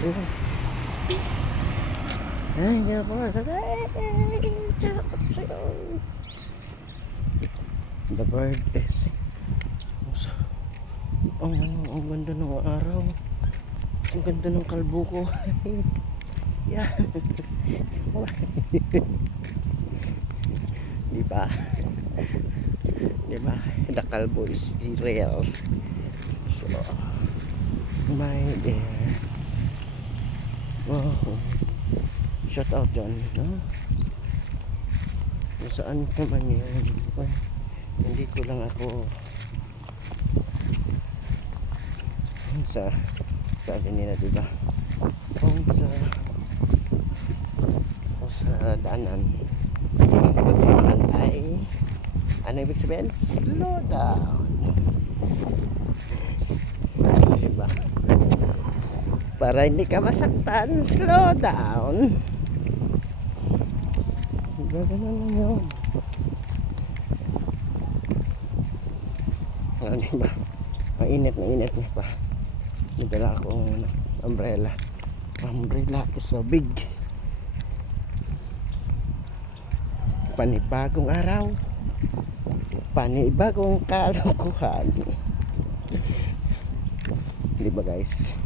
Oh. Ay, yan po. The bird is ang ganda ng araw. Ang ganda ng kalbo ko. Yan. Diba? Diba? The kalbo is real. So, my dear. Wow. Shout out dyan, no? Kung saan ka man yan. Nandito lang ako sabi nila, diba? Kung sa daanan ang pagmamahal ay ano ibig sabihin? Slow down. Diba? Para hindi ka masaktan, slow down. Diba ganun lang yun? Diba? Mainit na pa. Nadala akong umbrella. Umbrella is so big. Panibagong araw, panibagong kalokohan. Diba guys?